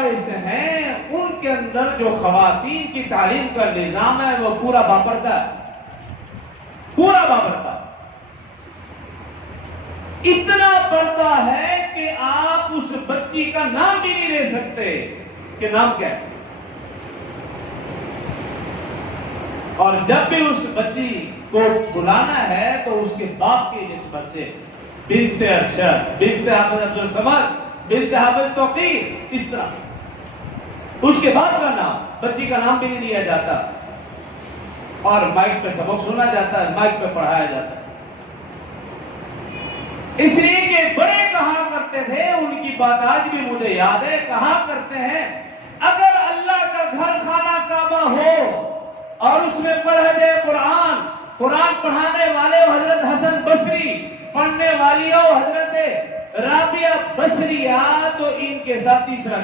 مدارس ہیں ان کے اندر جو خواتین کی تعلیم کا نظام ہے وہ پورا باپردہ ہے، پورا باپردہ، اتنا پردہ ہے کہ آپ اس بچی کا نام بھی نہیں لے سکتے کہ نام کیا ہے. اور جب بھی اس بچی کو بلانا ہے تو اس کے باپ کی نسبت سے بنت ارشد، بنت حافظ عبدالصمد، بنت حافظ توقیر، اس طرح اس کے باپ کا نام، بچی کا نام بھی نہیں لیا جاتا. اور مائک پہ سبق سنا جاتا ہے، مائک پہ پڑھایا جاتا ہے. اس لیے کہ بڑے کہا کرتے تھے، ان کی بات آج بھی مجھے یاد ہے، کہا کرتے ہیں اگر اللہ کا گھر خانہ کعبہ ہو اور اس میں پڑھے دے قرآن، قرآن پڑھانے والے ہو حضرت حسن بصری، پڑھنے والی ہو حضرت رابعہ بصریہ، تو ان کے ساتھ تیسرا